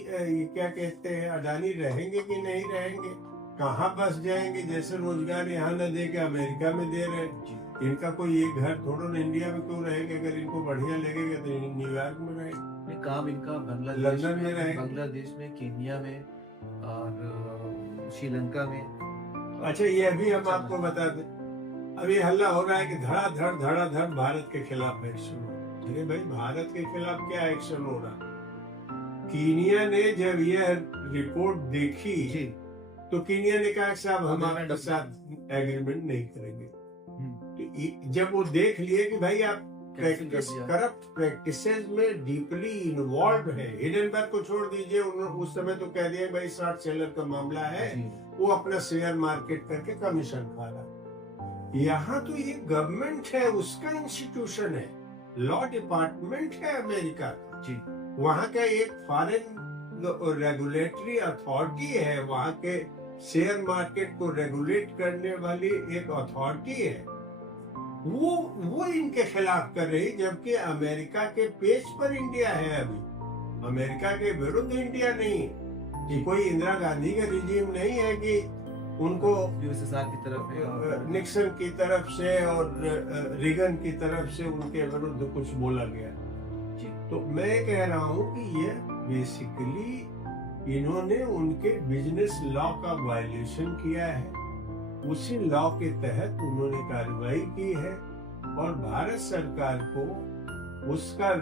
क्या कहते हैं, अडानी रहेंगे कि नहीं रहेंगे, कहाँ बस जाएंगे, जैसे रोजगार यहाँ न दे के अमेरिका में दे रहे हैं। इनका कोई एक घर थोड़ा ना इंडिया में क्यों रहेंगे, अगर इनको बढ़िया लगेगा तो न्यूयॉर्क में रहेंगे, काम इनका लंदन में रहेंगे, बांग्लादेश में, केन्या में और श्रीलंका में। अच्छा, ये भी हम आपको बता दें, अभी हल्ला हो रहा है कि धड़ाधड़ भारत के खिलाफ एक्शन हो। अरे भाई, भारत के खिलाफ क्या एक्शन हो रहा? कीनिया ने जब यह रिपोर्ट देखी तो कीनिया ने कहा साहब हम आपके साथ एग्रीमेंट नहीं करेंगे। तो जब वो देख लिए कि भाई आप करप्ट प्रैक्टिसेस में डीपली इन्वॉल्व है, हिडेनबर्ग को छोड़ दीजिए, उस समय तो कह दिया भाई शॉर्ट सेलर का मामला है, वो अपना शेयर मार्केट करके कमीशन खा रहा। यहाँ तो ये गवर्नमेंट है, उसका इंस्टीट्यूशन है, लॉ डिपार्टमेंट है अमेरिका का, वहाँ का एक फॉरेन रेगुलेटरी अथॉरिटी है, वहाँ के शेयर मार्केट को रेगुलेट करने वाली एक अथॉरिटी है, वो इनके खिलाफ कर रही, जबकि अमेरिका के पेज पर इंडिया है। अभी अमेरिका के विरुद्ध इंडिया नहीं, कि कोई इंदिरा गांधी का रिजीम नहीं है कि उनको यूएसएसआर की तरफ है, निक्सन की तरफ से और रिगन की तरफ से उनके विरुद्ध कुछ बोला गया। तो मैं कह रहा हूँ कि ये बेसिकली इन्होंने उनके बिजनेस लॉ का वायलेशन किया है, उसी लॉ के तहत उन्होंने कार्रवाई की है, और भारत सरकार को उसका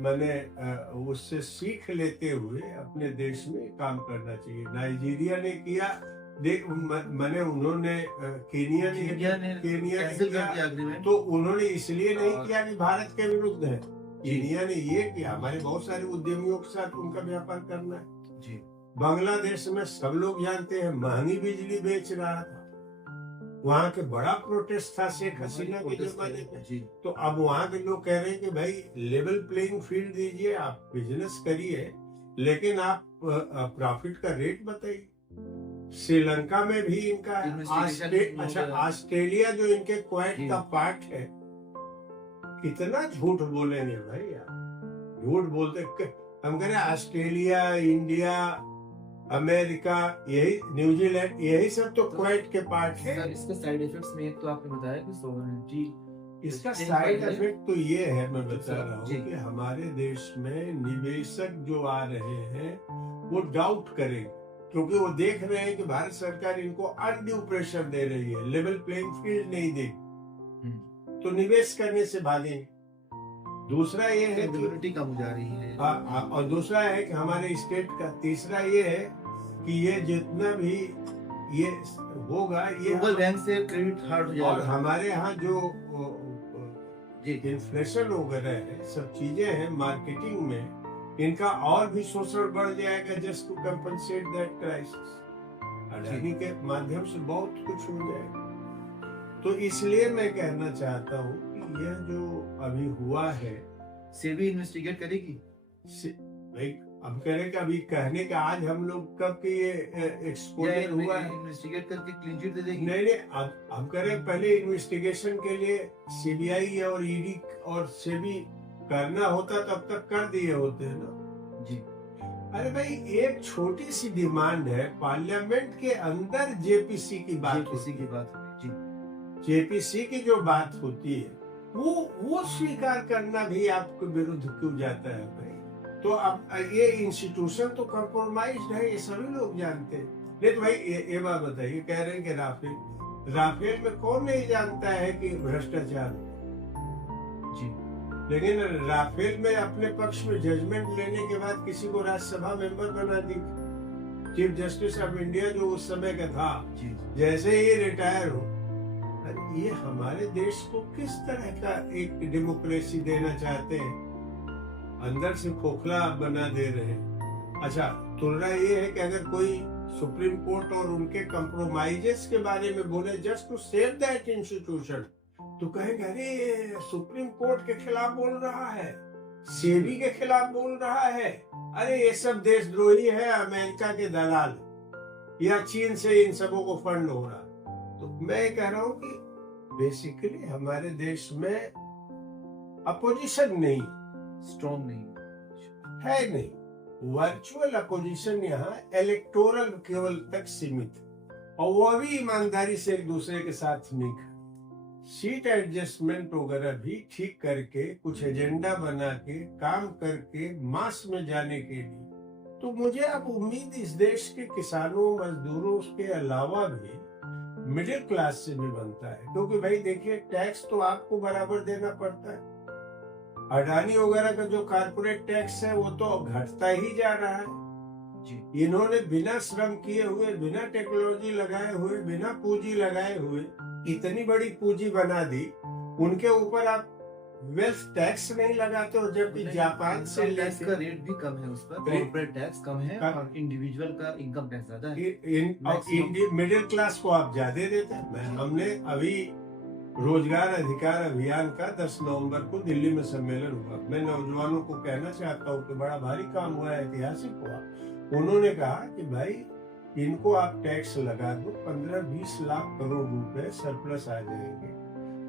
मैंने उससे सीख लेते हुए अपने देश में काम करना चाहिए। नाइजीरिया ने किया, मैंने उन्होंने केनिया ने केनिया ने कैंसिल कर दिया एग्रीमेंट। तो उन्होंने इसलिए नहीं और- किया कि भारत के विरुद्ध है। केनिया ने ये किया, हमारे बहुत सारे उद्यमियों के साथ उनका व्यापार करना है। जी बांग्लादेश में सब लोग जानते हैं महंगी बिजली बेच रहा था, वहां के बड़ा प्रोटेस्ट था शेख हसीना के जमाने में। जी तो अब वहां के लोग कह रहे हैं कि भाई लेवल प्लेइंग फील्ड दीजिए, आप बिजनेस करिए, लेकिन आप प्रॉफिट का रेट बताइए। श्रीलंका में भी इनका अच्छा, ऑस्ट्रेलिया जो इनके क्वाइट का पार्ट है, कितना झूठ बोलेंगे भाई आप, झूठ बोलते। हम कह रहे हैं ऑस्ट्रेलिया, इंडिया, अमेरिका, यही न्यूजीलैंड, यही सब तो क्वाइट के पार्ट है। सर इसके साइड इफेक्ट्स में एक तो आपने बताया कि सोवरेनिटी, इसका साइड इफेक्ट तो ये है, मैं बता रहा हूँ कि हमारे देश में निवेशक जो आ रहे हैं वो डाउट करेंगे, क्योंकि वो देख रहे हैं कि भारत सरकार इनको अनड्यू प्रेशर दे रही है, लेवल प्लेइंग फील्ड नहीं दे, तो निवेश करने से भागेंगे। दूसरा ये है क्रेडिबिलिटी कम हो जा रही है। और दूसरा है कि हमारे स्टेट का, तीसरा ये है कि ये जितना भी ये होगा, ये बैंक से क्रेडिट हार्ड हो जाएगा। और हमारे यहाँ जो इन्फ्लेशन वगैरह है, सब चीजें हैं मार्केटिंग में, इनका और भी शोषण बढ़ जाएगा just to compensate that crisis. Adani के माध्यम से बहुत कुछ हो जाएगा। तो इसलिए मैं कहना चाहता हूँ कि यह जो अभी हुआ है, सेबी इन्वेस्टिगेट करेगी। भाई हम कह रहे कि अभी कहने का आज हम लोग कब के ये एक्सपोजर हुआ है, इन्वेस्टिगेट करके क्लीन चिट दे देगी। नहीं, अब हम कह रहे पहले इन्वेस्टिगेशन के लिए सीबीआई और ईडी और सेबी करना होता तब तक कर दिए होते हैं ना जी। अरे भाई एक छोटी सी डिमांड है, पार्लियामेंट के अंदर जेपीसी की बात जी, जेपीसी की जो बात होती है वो स्वीकार करना भी आपके विरुद्ध क्यों जाता है भाई? तो अब ये इंस्टीट्यूशन तो कंप्रोमाइज्ड है, ये सभी लोग जानते हैं। नहीं तो भाई ये बात बताइए, कह रहे हैं कि राफेल में कौन नहीं जानता है कि भ्रष्टाचार जी, लेकिन राफेल में अपने पक्ष में जजमेंट लेने के बाद किसी को राज्यसभा मेंबर बना दी। चीफ जस्टिस ऑफ इंडिया जो उस समय का था जी, जैसे ही रिटायर हो, ये हमारे देश को किस तरह का एक डेमोक्रेसी देना चाहते हैं, अंदर से खोखला बना दे रहे हैं। अच्छा, तुलना ये है कि अगर कोई सुप्रीम कोर्ट और उनके कंप्रोमाइजेस के बारे में बोले just to save that institution, तो कहेंगे अरे सुप्रीम कोर्ट के खिलाफ बोल रहा है, सेबी के खिलाफ बोल रहा है, अरे ये सब देशद्रोही है, अमेरिका के दलाल, या चीन से इन सबों को फंड हो रहा। तो मैं कह रहा हूं कि बेसिकली हमारे देश में अपोजिशन नहीं, स्ट्रॉन्ग नहीं है, नहीं, वर्चुअल अपोजिशन यहाँ इलेक्टोरल केवल तक सीमित, और वो भी ईमानदारी से एक दूसरे के साथ नहीं कर, सीट एडजस्टमेंट वगैरह भी ठीक करके कुछ एजेंडा बना के काम करके मास में जाने के लिए। तो मुझे अब उम्मीद इस देश के किसानों मजदूरों के अलावा भी मिडिल क्लास से भी बनता है, क्योंकि भाई देखिए टैक्स तो आपको बराबर देना पड़ता है। अडानी वगैरह का जो कारपोरेट टैक्स है वो तो घटता ही जा रहा है जी। इन्होंने बिना श्रम किए हुए, बिना टेक्नोलॉजी लगाए हुए, बिना पूंजी लगाए हुए इतनी बड़ी पूंजी बना दी, उनके ऊपर आप वेल्थ टैक्स नहीं लगाते हो, जबकि जापान से टैक्स का रेट भी कम है, उस पर कॉर्पोरेट टैक्स कम है और इंडिविजुअल का इनकम टैक्स ज्यादा है। मिडिल क्लास को आप ज्यादा देते हैं। हमने अभी रोजगार अधिकार अभियान का 10 नवंबर को दिल्ली में सम्मेलन हुआ। मैं नौजवानों को कहना चाहता हूँ कि बड़ा भारी काम हुआ, ऐतिहासिक हुआ। उन्होंने कहा कि भाई इनको आप टैक्स लगा दो, 15-20 लाख करोड़ रुपए सरप्लस आ जाएंगे,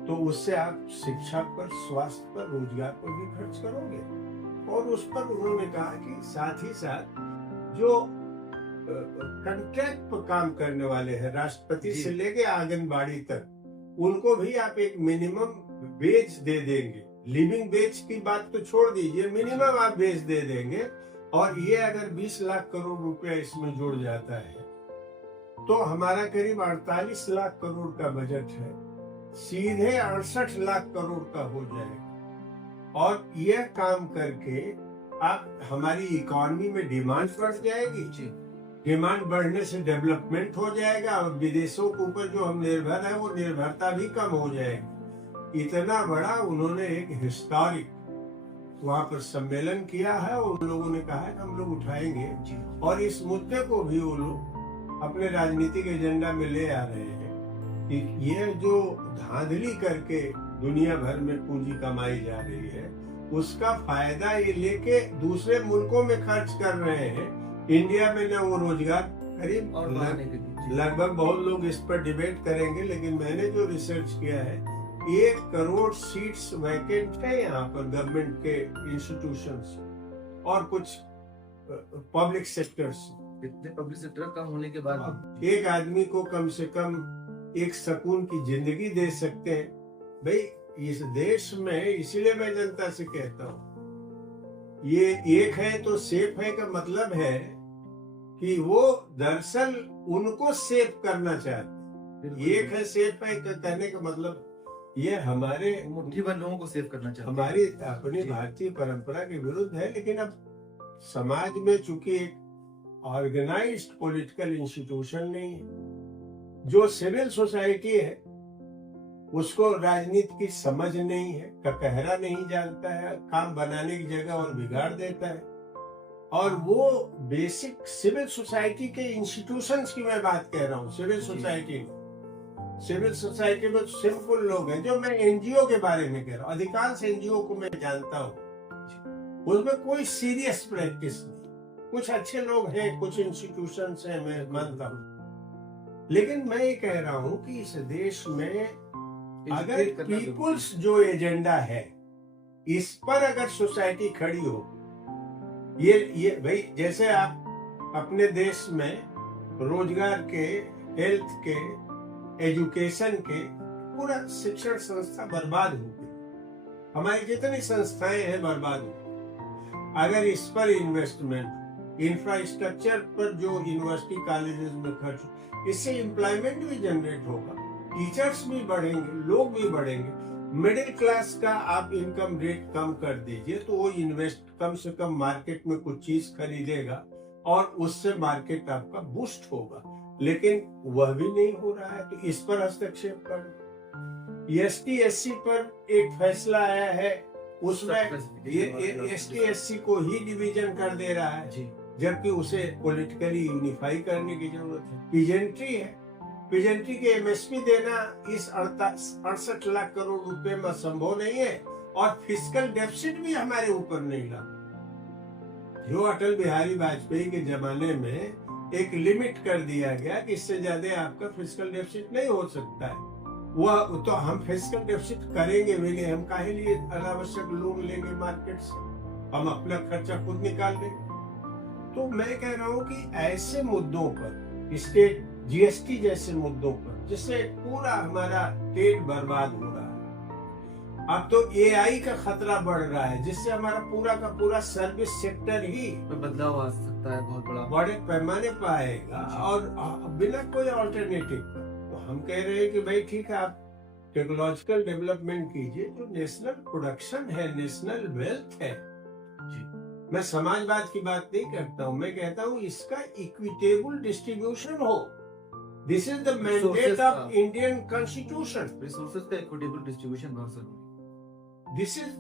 तो उससे आप शिक्षा पर, स्वास्थ्य पर, रोजगार पर भी खर्च करोगे। और उस पर उन्होंने कहा कि साथ ही साथ जो कॉन्ट्रैक्ट पर काम करने वाले हैं, राष्ट्रपति से लेके आंगनबाड़ी तक, उनको भी आप एक मिनिमम वेज दे देंगे। लिविंग वेज की बात तो छोड़ दीजिए, मिनिमम आप वेज दे देंगे। और ये अगर 20 लाख करोड़ रुपया इसमें जुड़ जाता है तो हमारा करीब 48 लाख करोड़ का बजट है, सीधे 68 लाख करोड़ का हो जाएगा। और यह काम करके आप हमारी इकोनॉमी में डिमांड बढ़ जाएगी। जी डिमांड बढ़ने से डेवलपमेंट हो जाएगा और विदेशों के ऊपर जो हम निर्भर है वो निर्भरता भी कम हो जाएगी। इतना बड़ा उन्होंने एक हिस्टोरिक वहां पर सम्मेलन किया है और उन लोगों ने कहा है कि हम लोग उठाएंगे जी और इस मुद्दे को भी वो लोग अपने राजनीतिक एजेंडा में ले आ रहे हैं कि ये जो धांधली करके दुनिया भर में पूंजी कमाई जा रही है उसका फायदा ये लेके दूसरे मुल्कों में खर्च कर रहे हैं। इंडिया में ना वो रोजगार करीब और बढ़ाने के लिए जी। लगभग बहुत लोग इस पर डिबेट करेंगे, लेकिन मैंने जो रिसर्च किया है 1 करोड़ सीट्स वैकेंट है यहाँ पर गवर्नमेंट के इंस्टीट्यूशंस और कुछ पब्लिक सेक्टर्स। इतने पब्लिक सेक्टर कम होने के बाद एक आदमी को कम से कम एक सुकून की जिंदगी दे सकते हैं भाई इस देश में। इसीलिए मैं जनता से कहता हूँ ये एक है तो सेफ है का मतलब है कि वो दरअसल उनको सेव करना चाहते हैं। एक है सेफ है कहने का मतलब ये हमारे मुट्ठी भर लोगों को सेव करना चाहिए। हमारी अपनी भारतीय परंपरा के विरुद्ध है। लेकिन अब समाज में चूंकि एक ऑर्गेनाइज्ड पॉलिटिकल इंस्टीट्यूशन नहीं है, जो सिविल सोसाइटी है उसको राजनीति की समझ नहीं है, ककहरा नहीं जानता है, काम बनाने की जगह और बिगाड़ देता है। और वो बेसिक सिविल सोसाइटी के इंस्टीट्यूशंस की मैं बात कह रहा हूँ। सिविल सोसाइटी में सिंपल लोग हैं, जो मैं एनजीओ के बारे में कह रहा हूँ। अधिकांश एनजीओ को मैं जानता हूँ, उसमें कोई सीरियस प्रैक्टिस नहीं। कुछ अच्छे लोग हैं, कुछ इंस्टीट्यूशंस हैं, मैं मानता हूँ। लेकिन मैं ये कह रहा हूँ कि इस देश में अगर पीपुल्स जो एजेंडा है इस पर अगर सोसाइटी खड़ी हो, ये भाई जैसे आप अपने देश में रोजगार के, हेल्थ के, एजुकेशन के पूरा शिक्षण संस्था बर्बाद हो गई। हमारी जितनी संस्थाएं हैं बर्बाद हो गई। अगर इस पर इन्वेस्टमेंट, इंफ्रास्ट्रक्चर पर जो यूनिवर्सिटी कॉलेजेस में खर्च, इससे एम्प्लॉयमेंट भी जनरेट होगा, टीचर्स भी बढ़ेंगे, लोग भी बढ़ेंगे। मिडिल क्लास का आप इनकम रेट कम कर दीजिए तो वो इन्वेस्ट कम से कम मार्केट में कुछ चीज खरीदेगा और उससे मार्केट आपका बूस्ट होगा। लेकिन वह भी नहीं हो रहा है, तो इस पर हस्तक्षेप कर। एसटी एससी पर एक फैसला आया है, उसमें ये एसटी एससी को ही डिवीजन कर दे रहा है, जबकि उसे पॉलिटिकली यूनिफाई करने की जरूरत है। पीजेंट्री है, पीजेंट्री के एमएसपी देना इस 68 लाख करोड़ रुपए में संभव नहीं है और फिस्कल डेफिसिट भी हमारे ऊपर नहीं लगा। जो अटल बिहारी वाजपेयी के जमाने में एक लिमिट कर दिया गया कि इससे ज्यादा आपका फिस्कल डेफिसिट नहीं हो सकता है, वह तो हम फिस्कल डेफिसिट करेंगे भी नहीं। हम काहे लिए अनावश्यक लोन लेंगे मार्केट से, हम अपना खर्चा खुद निकाल लेंगे। तो मैं कह रहा हूँ कि ऐसे मुद्दों पर, स्टेट जीएसटी जैसे मुद्दों पर, जिससे पूरा हमारा स्टेट बर्बाद हो रहा है। अब तो एआई का खतरा बढ़ रहा है, जिससे हमारा पूरा का पूरा सर्विस सेक्टर ही बदलाव आ सकता है, बहुत बड़े पैमाने पर आएगा और बिना कोई ऑल्टरनेटिव। तो हम कह रहे हैं कि भाई ठीक है, आप टेक्नोलॉजिकल डेवलपमेंट कीजिए, जो नेशनल प्रोडक्शन है, नेशनल वेल्थ है। मैं समाजवाद की बात नहीं करता हूँ, मैं कहता हूँ इसका इक्विटेबल डिस्ट्रीब्यूशन हो। This is the mandate of Indian constitution. Resources का इक्विटेबल डिस्ट्रीब्यूशन बहुत जरूरी है।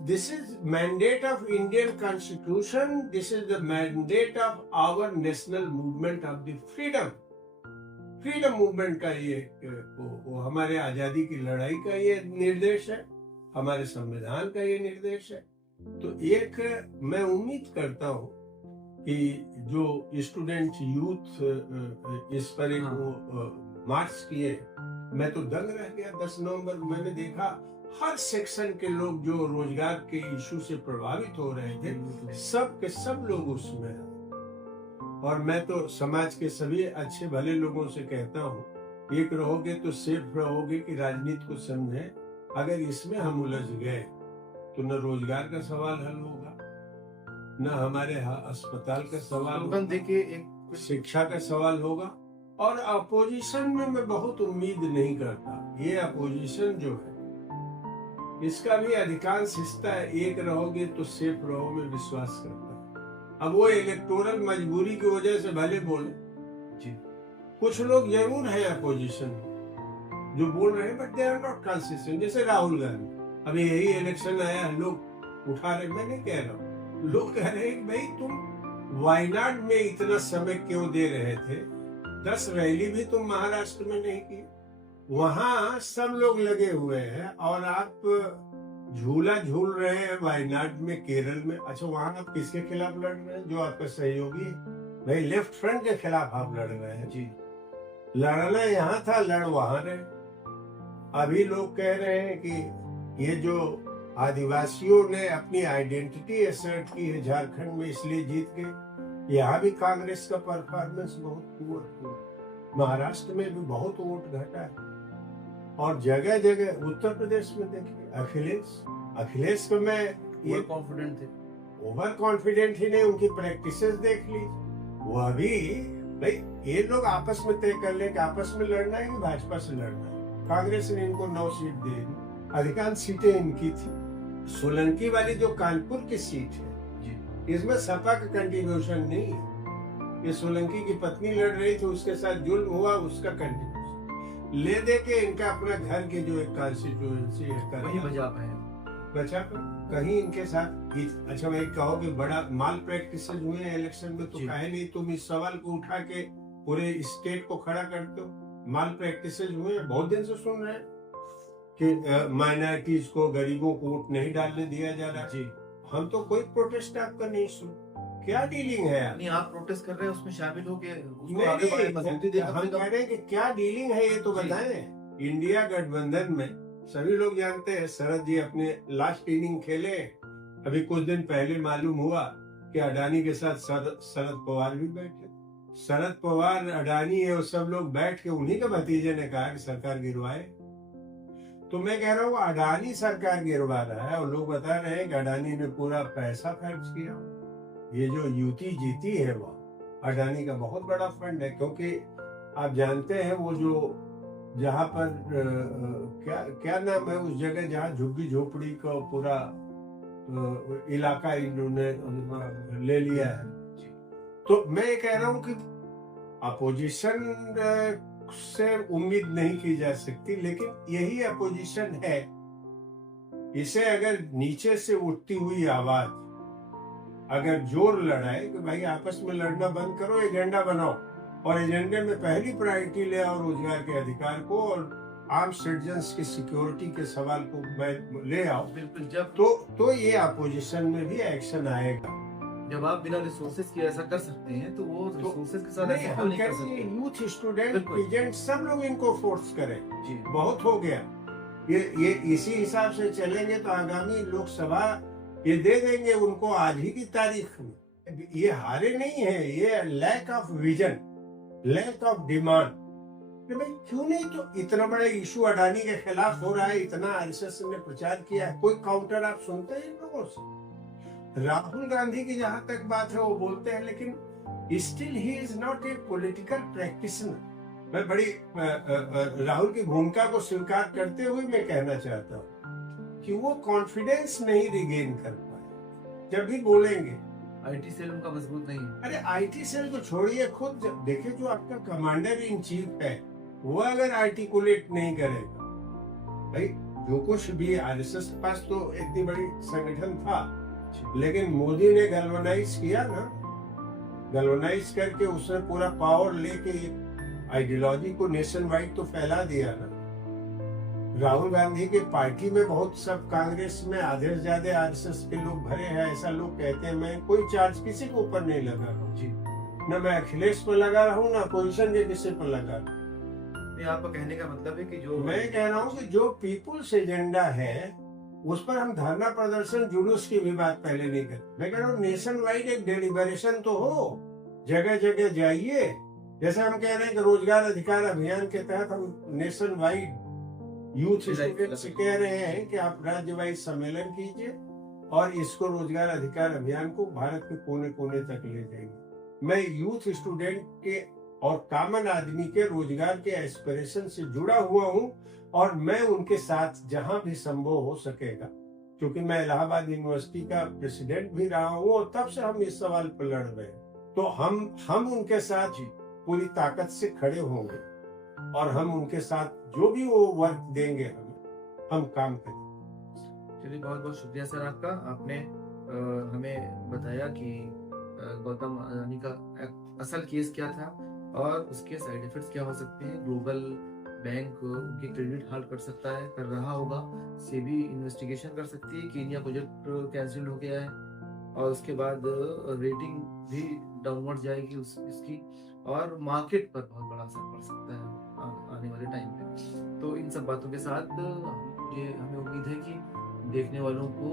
This is mandate of Indian Constitution. This is the mandate of our national movement of the freedom. Freedom movement का ये वो हमारे आजादी की लड़ाई का ये निर्देश है, हमारे संविधान का ये निर्देश है। तो एक मैं उम्मीद करता हूँ कि जो स्टूडेंट यूथ इस पर एक मार्च किए, मैं तो दंग रह गया। 10 नवंबर मैंने देखा हर सेक्शन के लोग जो रोजगार के इशू से प्रभावित हो रहे थे, सब के सब लोग उसमें। और मैं तो समाज के सभी अच्छे भले लोगों से कहता हूँ, एक रहोगे तो सेफ रहोगे कि राजनीति को समझें। अगर इसमें हम उलझ गए तो न रोजगार का सवाल हल होगा, न हमारे अस्पताल का सवाल होगा, देखिए एक शिक्षा का सवाल होगा। और अपोजिशन में मैं बहुत उम्मीद नहीं करता। ये अपोजिशन जो है इसका भी अधिकांश हिस्सा एक रहोगे तो सेफ रहो में विश्वास करता है। अब वो इलेक्टोरल मजबूरी की वजह से भले बोले, जी कुछ लोग जरूर है अपोजिशन में जो बोल रहे हैं, but they are not consistent. जैसे राहुल गांधी, अभी यही इलेक्शन आया, लोग उठा रहे, मैं नहीं कह रहा हूँ, लोग कह रहे हैं कि भाई तुम वायनाड में इतना समय क्यों दे रहे थे, 10 रैली भी तुम महाराष्ट्र में नहीं की, वहां सब लोग लगे हुए हैं और आप झूला झूल रहे हैं वायनाड में, केरल में। अच्छा, वहां आप किसके खिलाफ लड़ रहे हैं? जो आपका सहयोगी है, भाई लेफ्ट फ्रंट के खिलाफ आप लड़ रहे हैं। जी लड़ना यहाँ था, लड़ वहां रहे। अभी लोग कह रहे हैं कि ये जो आदिवासियों ने अपनी आइडेंटिटी असर्ट की है झारखंड में, इसलिए जीत गए। यहाँ भी कांग्रेस का परफॉर्मेंस बहुत पुअर, महाराष्ट्र में भी बहुत वोट घटा है, और जगह जगह उत्तर प्रदेश में देखिए अखिलेश को मैं ये कॉन्फिडेंट थे, ओवर कॉन्फिडेंट ही नहीं, उनकी प्रैक्टिसेस देख ली। वो अभी भाई ये लोग आपस में तय कर ले कि आपस में लड़ना है कि भाजपा से लड़ना है। कांग्रेस ने इनको 9 सीट दे दी, अधिकांश सीटें इनकी थी। सोलंकी वाली जो कानपुर की सीट है, इसमें सपा का कंट्रीब्यूशन नहीं है। ये सोलंकी की पत्नी लड़ रही थी, उसके साथ जुल्म हुआ, उसका कंट्रीब्यूशन ले दे के इनका अपना घर की जो एक कॉन्स्टिट्यूएंसी है बचा कहीं इनके साथ। अच्छा, मैं कहो कि बड़ा माल प्रैक्टिस हुए हैं इलेक्शन में, तो काहे नहीं तुम इस सवाल को उठा के पूरे स्टेट को खड़ा करते हो? माल प्रैक्टिस हुए हैं, बहुत दिन से सुन रहे हैं कि माइनॉरिटीज को, गरीबों को वोट नहीं डालने दिया जा रहा। जी हम तो कोई प्रोटेस्ट आपका नहीं सुन, क्या डीलिंग है यार? नहीं, आप प्रोटेस्ट कर रहे हैं, उसमें शामिल हो के उसको नहीं, आगे बढ़ाने में मजबूती दें। हम कह रहे हैं कि क्या डीलिंग है ये तो जी। बताएं। इंडिया गठबंधन में सभी लोग जानते हैं, शरद जी अपने लास्ट इनिंग खेले। अभी कुछ दिन पहले मालूम हुआ कि अडानी के साथ शरद पवार भी बैठे। शरद पवार, अडानी है, और सब लोग बैठ के उन्हीं के भतीजे ने कहा कि सरकार गिरवाए। तो मैं कह रहा हूँ अडानी सरकार गिरवा रहा है, और लोग बता रहे हैं कि अडानी ने पूरा पैसा खर्च किया। ये जो युति जीती है वो अडानी का बहुत बड़ा फंड है, क्योंकि आप जानते हैं वो जो जहाँ पर क्या नाम है उस जगह जहाँ झुग्गी झोपड़ी का पूरा इलाका इन्होंने ले लिया है। तो मैं ये कह रहा हूँ कि अपोजिशन से उम्मीद नहीं की जा सकती, लेकिन यही अपोजिशन है। इसे अगर नीचे से उठती हुई आवाज अगर जोर लड़ाए कि भाई आपस में लड़ना बंद करो, एजेंडा बनाओ, और एजेंडे में पहली प्रायोरिटी ले आओ रोजगार के अधिकार को और आम सिटीजन्स की सिक्योरिटी के सवाल को ले आओ, बिल्कुल। जब तो ये अपोजिशन में भी एक्शन आएगा। जब आप बिना रिसोर्सेज के ऐसा कर सकते हैं, तो वो रिसोर्सेज के साथ नहीं, ऐसा हम नहीं कर सकते। यूथ, स्टूडेंट, बिल्कुल। एजेंट, सब लोग इनको फोर्स करें। जी बहुत हो गया ये इसी हिसाब से चलेंगे तो आगामी लोकसभा ये दे देंगे उनको आज ही की तारीख में। ये हारे नहीं है, ये lack of vision, lack of demand. भाई क्यों नहीं? तो इतना बड़ा इशू अडानी के खिलाफ हो रहा है, इतना आरएसएस ने प्रचार किया है, कोई काउंटर आप सुनते हैं इन लोगों से? राहुल गांधी की जहां तक बात है वो बोलते हैं, लेकिन still he is not a political practitioner. मैं बड़ी राहुल की भूमिका को स्वीकार करते हुए मैं कहना चाहता हूँ कि वो कॉन्फिडेंस नहीं रिगेन कर पाए। जब भी बोलेंगे आईटी सेल उनका मजबूत नहीं है। अरे आईटी सेल तो छोड़िए, खुद देखिए जो आपका कमांडर इन चीफ है वो अगर आर्टिकुलेट नहीं करेगा, भाई जो कुछ भी आरएसएस के पास तो इतनी बड़ी संगठन था, लेकिन मोदी ने गैल्वेनाइज किया ना, गैल्वेनाइज करके उसने पूरा पावर लेके आइडियोलॉजी को नेशन वाइड तो फैला दिया ना। राहुल गांधी के पार्टी में बहुत सब कांग्रेस में आधे से ज्यादा आरएसएस के लोग भरे हैं, ऐसा लोग कहते हैं। मैं कोई चार्ज किसी के ऊपर नहीं लगा रहा हूँ जी, न मैं अखिलेश पर लगा रहा हूँ, ना अपोजिशन के किसी पर लगा रहा हूँ। ये आपका कहने का मतलब है कि जो मैं कह रहा हूँ कि जो पीपुल्स एजेंडा है उस पर हम धरना प्रदर्शन जुलूस की भी बात पहले नहीं करते। मैं कह रहा हूँ नेशन वाइड एक डेलिबरेशन तो हो, जगह जगह जाइए। जैसे हम कह रहे हैं कि रोजगार अधिकार अभियान के तहत हम नेशन वाइड यूथ स्टूडेंट से कह रहे हैं कि आप राज्यवाइज सम्मेलन कीजिए और इसको रोजगार अधिकार अभियान को भारत के कोने कोने तक ले जाएंगे। मैं यूथ स्टूडेंट के और कॉमन आदमी के रोजगार के एस्पिरेशन से जुड़ा हुआ हूं और मैं उनके साथ जहां भी संभव हो सकेगा, क्योंकि मैं इलाहाबाद यूनिवर्सिटी का प्रेसिडेंट भी रहा हूं और तब से हम इस सवाल पर लड़ रहे हैं, तो हम उनके साथ पूरी ताकत से खड़े होंगे और हम उनके साथ जो भी वो वर्क देंगे हम काम करेंगे। चलिए, बहुत बहुत शुक्रिया सर आपका। आपने हमें बताया कि गौतम अडानी का असल केस क्या था और उसके साइड इफेक्ट्स क्या हो सकते हैं। ग्लोबल बैंक उनकी क्रेडिट हाल कर सकता है, कर रहा होगा। सेबी इन्वेस्टिगेशन कर सकती है। केनिया प्रोजेक्ट कैंसिल हो गया है और उसके बाद रेटिंग भी डाउनवर्ड जाएगी इसकी, और मार्केट पर बहुत बड़ा असर पड़ सकता है आने वाले टाइम पे। तो इन सब बातों के साथ हमें उम्मीद है कि देखने वालों को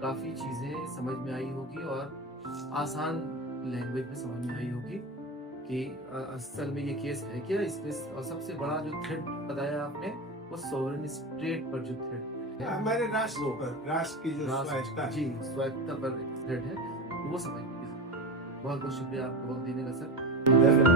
काफ़ी चीज़ें समझ में आई होगी और आसान लैंग्वेज में समझ में आई होगी कि असल में ये केस है क्या। इसमें और सबसे बड़ा जो थ्रेड बताया आपने, वो सॉवरेन स्टेट पर जो थ्रेड है, हमारे राष्ट्र पर, राष्ट्र की जो स्वायत्तता जी स्वायत्तता पर थ्रेड है, वो समझ। बहुत बहुत शुक्रिया आपको वक्त देने का सर। धन्यवाद।